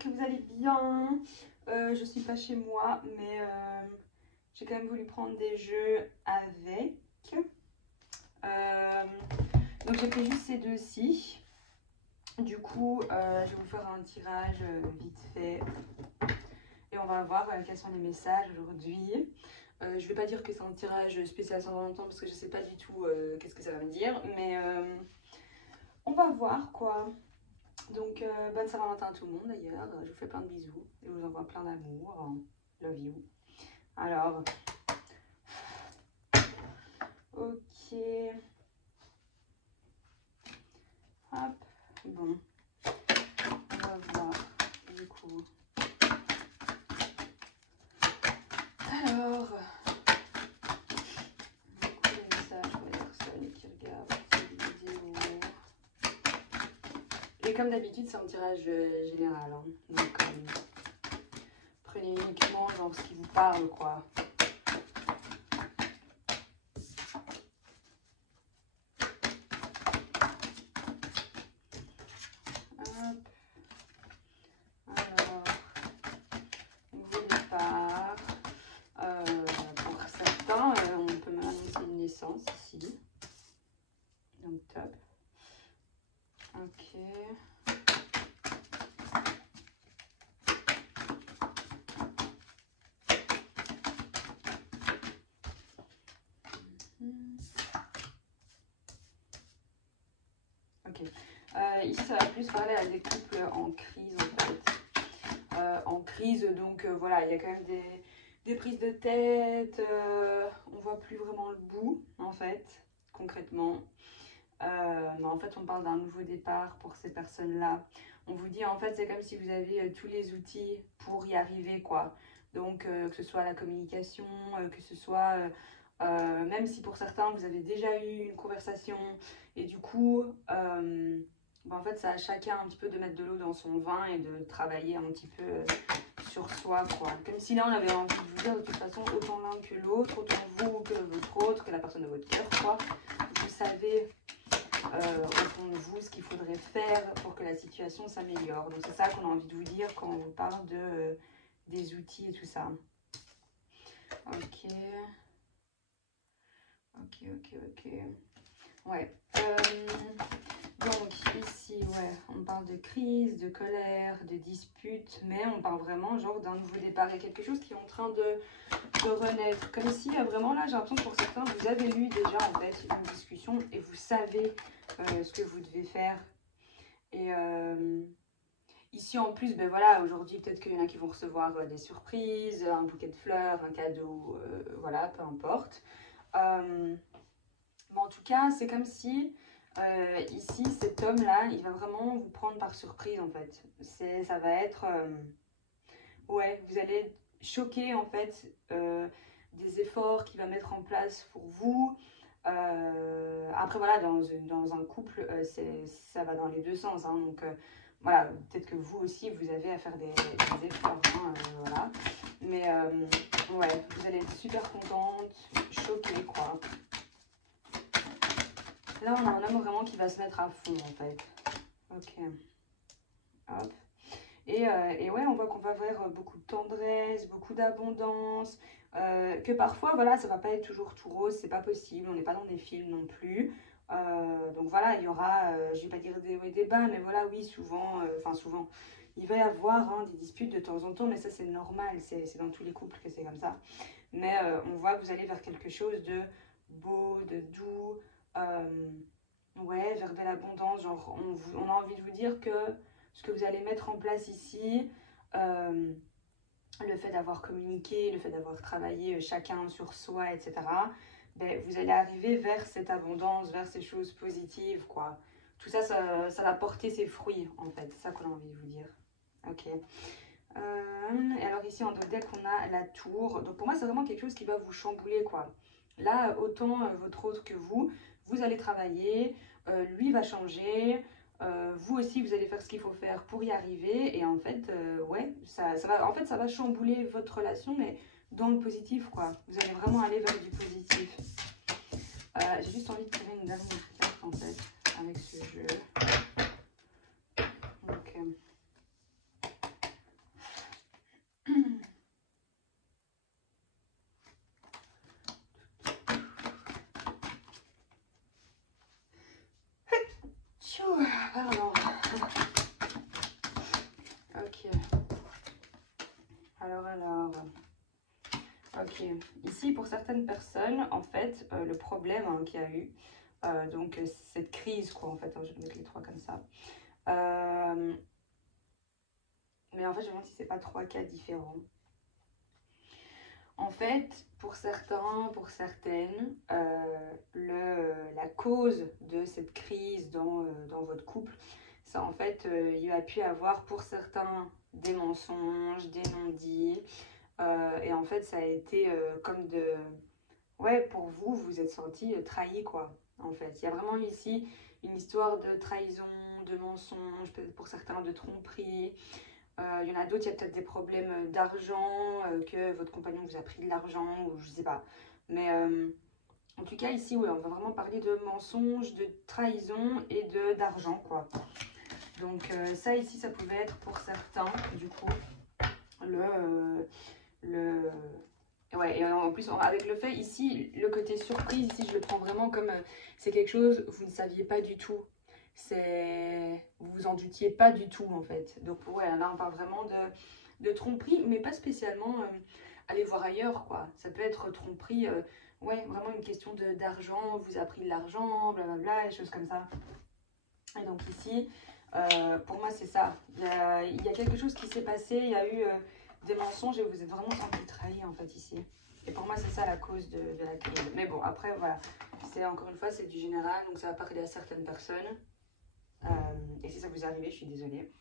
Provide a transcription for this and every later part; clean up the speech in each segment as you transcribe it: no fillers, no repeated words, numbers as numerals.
que vous allez bien. Je suis pas chez moi, mais j'ai quand même voulu prendre des jeux avec. Donc j'ai fait juste ces deux-ci. Du coup, je vais vous faire un tirage vite fait. Et on va voir quels sont les messages aujourd'hui. Je vais pas dire que c'est un tirage spécial Saint-Valentin parce que je sais pas du tout qu'est-ce que ça va me dire. Mais on va voir quoi. Donc, bonne Saint-Valentin à tout le monde d'ailleurs. Je vous fais plein de bisous et je vous envoie plein d'amour. Love you. Alors, ok. Hop. Bon. On va voir du coup. Alors, beaucoup de messages pour les personnes qui regardent cette vidéo. Et comme d'habitude, c'est un tirage général. Hein. Donc, prenez uniquement genre ce qui vous parle, quoi. Hop. Alors, nouveau départ. Pour certains, on peut même annoncer une naissance ici. Donc, top. Ok. Ok. Ici, ça va plus parler à des couples en crise, en fait. En crise, donc voilà, il y a quand même des prises de tête. On voit plus vraiment le bout, en fait, concrètement. Mais en fait, on parle d'un nouveau départ pour ces personnes-là. On vous dit, en fait, c'est comme si vous avez tous les outils pour y arriver, quoi. Donc, que ce soit la communication, que ce soit... même si pour certains, vous avez déjà eu une conversation et du coup, en fait, c'est à chacun un petit peu de mettre de l'eau dans son vin et de travailler un petit peu sur soi, quoi. Comme si là, on avait envie de vous dire de toute façon, autant l'un que l'autre, autant vous que votre autre, que la personne de votre cœur, quoi. Vous savez au fond de vous ce qu'il faudrait faire pour que la situation s'améliore. Donc c'est ça qu'on a envie de vous dire quand on vous parle des outils et tout ça. Ok. Ok. Ouais. Donc ici, ouais, on parle de crise, de colère, de dispute, mais on parle vraiment genre d'un nouveau départ. Il y a quelque chose qui est en train de renaître. Comme si vraiment là, j'ai l'impression que pour certains, vous avez eu déjà en fait une discussion et vous savez ce que vous devez faire. Et ici en plus, ben voilà, aujourd'hui peut-être qu'il y en a qui vont recevoir des surprises, un bouquet de fleurs, un cadeau, voilà, peu importe. Mais en tout cas, c'est comme si ici, cet homme-là, il va vraiment vous prendre par surprise en fait. Ça va être, ouais, vous allez être choqué en fait des efforts qu'il va mettre en place pour vous. Après voilà, dans un couple, ça va dans les deux sens. Hein, donc voilà, peut-être que vous aussi, vous avez à faire des efforts. Hein, voilà. Mais ouais, vous allez être super contente, choquée quoi. Là, on a un homme vraiment qui va se mettre à fond en fait. Ok. Hop. Et ouais, on voit qu'on va avoir beaucoup de tendresse, beaucoup d'abondance, que parfois, voilà, ça va pas être toujours tout rose, c'est pas possible, on n'est pas dans des films non plus. Donc voilà, il y aura, je vais pas dire des hauts et des bas, mais voilà, oui, souvent, souvent, il va y avoir hein, des disputes de temps en temps, mais ça c'est normal, c'est dans tous les couples que c'est comme ça. Mais on voit que vous allez vers quelque chose de beau, de doux, ouais, vers de l'abondance, genre on a envie de vous dire que ce que vous allez mettre en place ici, le fait d'avoir communiqué, le fait d'avoir travaillé chacun sur soi, etc., ben, vous allez arriver vers cette abondance, vers ces choses positives, quoi. Tout ça, ça va porter ses fruits, en fait. C'est ça qu'on a envie de vous dire. Ok. Et alors ici, en deck, on a la tour. Donc pour moi, c'est vraiment quelque chose qui va vous chambouler, quoi. Là, autant votre autre que vous allez travailler, lui va changer, vous aussi, vous allez faire ce qu'il faut faire pour y arriver. Et en fait, ouais, ça va chambouler votre relation, mais dans le positif, quoi. Vous allez vraiment aller vers du positif. J'ai juste envie de tirer une dernière carte, en fait, avec ce jeu. Donc, Ok, ici pour certaines personnes, en fait, le problème qu'il y a eu, donc cette crise quoi en fait, je vais mettre les trois comme ça. Mais en fait je me demande si c'est pas trois cas différents. En fait, pour certains, pour certaines, la cause de cette crise dans votre couple, ça en fait, il a pu avoir pour certains des mensonges, des non-dits, et en fait ça a été comme de... Ouais, pour vous, vous êtes senti trahi quoi, en fait. Il y a vraiment ici une histoire de trahison, de mensonge, peut-être pour certains de tromperie. Il y en a d'autres, il y a peut-être des problèmes d'argent, que votre compagnon vous a pris de l'argent, ou je sais pas. Mais en tout cas, ici, ouais, on va vraiment parler de mensonges, de trahison et d'argent, quoi. Donc ça, ici, ça pouvait être pour certains, du coup, le... Ouais, et en plus, avec le fait, ici, le côté surprise, ici, je le prends vraiment comme... c'est quelque chose, vous ne saviez pas du tout. Vous vous en doutiez pas du tout en fait. Donc ouais, là on parle vraiment de tromperie, mais pas spécialement aller voir ailleurs quoi. Ça peut être tromperie, ouais, vraiment une question d'argent, vous a pris de l'argent, blablabla, des choses comme ça. Et donc ici, pour moi c'est ça. Il y a quelque chose qui s'est passé, il y a eu des mensonges et vous êtes vraiment senti trahi en fait ici. Et pour moi c'est ça la cause de la crise. Mais bon, après voilà, c'est encore une fois c'est du général, donc ça va parler à certaines personnes. Et si ça vous est arrivé, je suis désolée.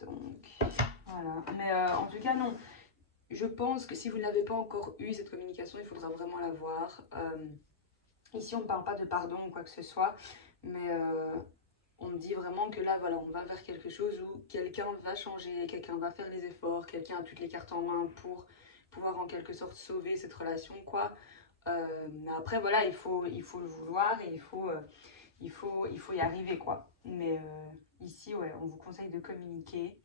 Donc, voilà. Mais en tout cas, non. Je pense que si vous n'avez pas encore eu cette communication, il faudra vraiment l'avoir. Ici, on ne parle pas de pardon ou quoi que ce soit, mais on dit vraiment que là, voilà, on va vers quelque chose où quelqu'un va changer, quelqu'un va faire les efforts, quelqu'un a toutes les cartes en main pour pouvoir en quelque sorte sauver cette relation, quoi. Mais après, voilà, il faut le vouloir et il faut y arriver quoi. Mais ici, ouais, on vous conseille de communiquer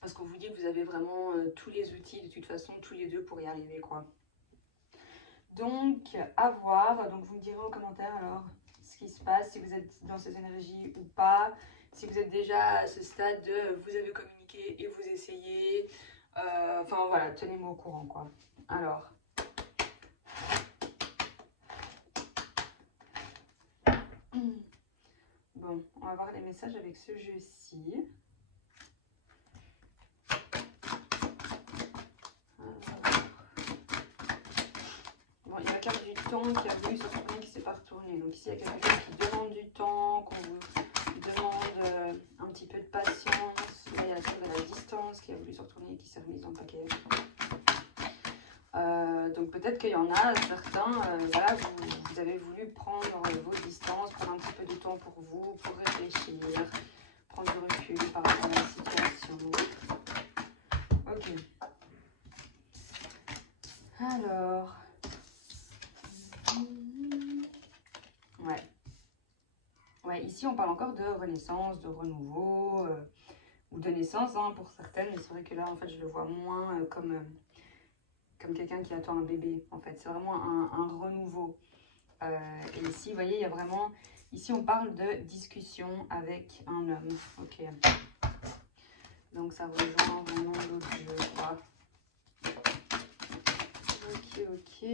parce qu'on vous dit que vous avez vraiment tous les outils de toute façon, tous les deux pour y arriver quoi. Donc, à voir. Donc, vous me direz en commentaire alors ce qui se passe, si vous êtes dans ces énergies ou pas. Si vous êtes déjà à ce stade de vous avez communiqué et vous essayez. Enfin, voilà, tenez-moi au courant quoi. Alors. Bon, on va voir les messages avec ce jeu-ci. Bon, il y a la carte du temps qui a voulu se retourner, qui ne s'est pas retournée. Donc ici, il y a quelque chose qui demande du temps, qu'on vous demande un petit peu de patience. Là, il y a la carte de la distance qui a voulu se retourner et qui s'est remise en paquet. Donc peut-être qu'il y en a certains, voilà, vous avez voulu prendre vos distances, prendre un petit peu de temps pour vous, pour réfléchir, prendre du recul par rapport à la situation. Ok. Alors... Ouais. Ouais, ici on parle encore de renaissance, de renouveau, ou de naissance hein, pour certaines, mais c'est vrai que là en fait je le vois moins comme quelqu'un qui attend un bébé en fait, c'est vraiment un renouveau. Et ici vous voyez il y a vraiment, ici on parle de discussion avec un homme, ok. Donc ça rejoint vraiment l'autre jeu quoi. Ok.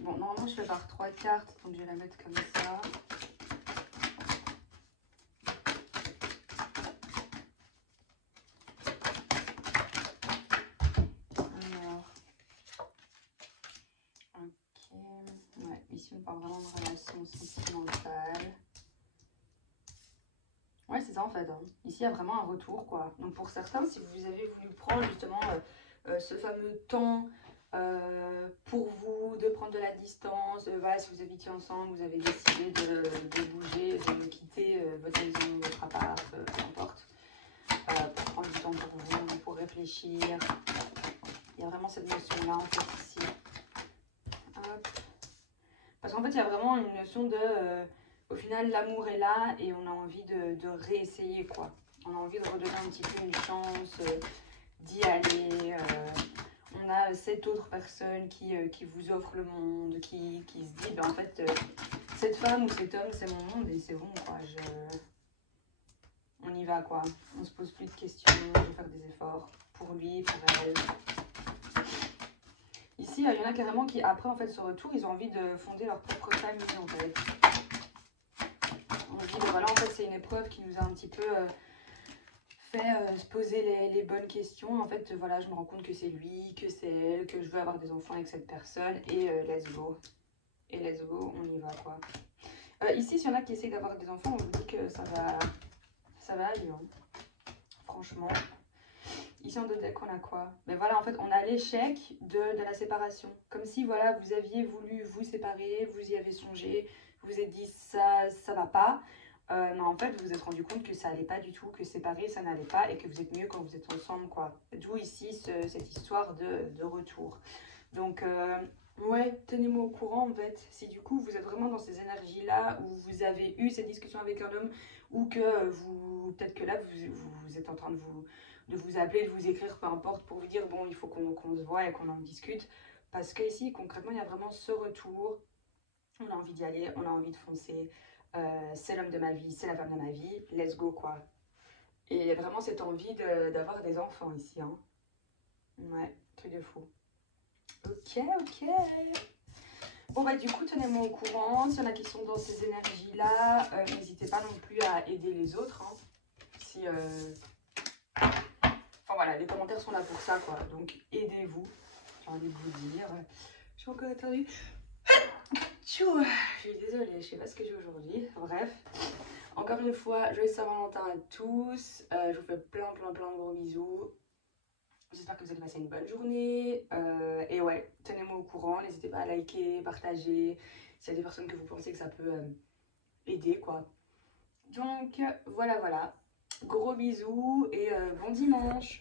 Bon, normalement je fais par 3 cartes, donc je vais la mettre comme ça. Ici, on parle vraiment de relation sentimentale. Ouais, c'est ça en fait. Hein. Ici, il y a vraiment un retour, quoi. Donc, pour certains, si vous avez voulu prendre justement ce fameux temps pour vous, de prendre de la distance, voilà, si vous habitiez ensemble, vous avez décidé de bouger, de quitter votre maison, votre appart, peu importe, pour prendre du temps pour vous, pour réfléchir. Il y a vraiment cette notion-là, en fait, ici. Hop. Parce qu'en fait, il y a vraiment une notion de... au final, l'amour est là et on a envie de réessayer, quoi. On a envie de redonner un petit peu une chance, d'y aller. On a cette autre personne qui vous offre le monde, qui se dit, ben, en fait, cette femme ou cet homme, c'est mon monde et c'est bon, quoi. On y va quoi. On se pose plus de questions, je vais faire des efforts pour lui, pour elle. Ici, il y en a carrément qui, après en fait ce retour, ils ont envie de fonder leur propre famille en fait. On se dit, ben voilà, en fait c'est une épreuve qui nous a un petit peu fait se poser les bonnes questions. En fait, voilà, je me rends compte que c'est lui, que c'est elle, que je veux avoir des enfants avec cette personne et let's go. Et let's go, on y va quoi. Ici, s'il y en a qui essaient d'avoir des enfants, on se dit que ça va aller. Hein. Franchement. Ici, en deux decks, on a quoi? Mais voilà, en fait, on a l'échec de la séparation. Comme si, voilà, vous aviez voulu vous séparer, vous y avez songé, vous vous êtes dit ça va pas. Mais en fait, vous vous êtes rendu compte que ça allait pas du tout, que séparer, ça n'allait pas et que vous êtes mieux quand vous êtes ensemble, quoi. D'où ici cette histoire de retour. Donc, ouais, tenez-moi au courant en fait. Si du coup vous êtes vraiment dans ces énergies-là, où vous avez eu cette discussion avec un homme, ou que vous, peut-être que là vous êtes en train de vous appeler, de vous écrire, peu importe, pour vous dire bon, il faut qu'on se voit et qu'on en discute. Parce que ici, concrètement, il y a vraiment ce retour. On a envie d'y aller, on a envie de foncer. C'est l'homme de ma vie, c'est la femme de ma vie, let's go quoi. Et vraiment cette envie d'avoir des enfants ici. Hein. Ouais, truc de fou. Ok, ok. Bon bah du coup tenez-moi au courant, s'il y en a qui sont dans ces énergies-là, n'hésitez pas non plus à aider les autres. Hein. Si, Enfin voilà, les commentaires sont là pour ça quoi, donc aidez-vous, j'ai envie de vous dire. Je suis encore attendue. Tchou, je suis désolée, je sais pas ce que j'ai aujourd'hui, bref. Encore une fois, joyeux Saint-Valentin à tous, je vous fais plein de gros bisous. J'espère que vous allez passer une bonne journée. Et ouais, tenez-moi au courant. N'hésitez pas à liker, partager. S'il y a des personnes que vous pensez que ça peut aider, quoi. Donc, voilà. Gros bisous et bon dimanche.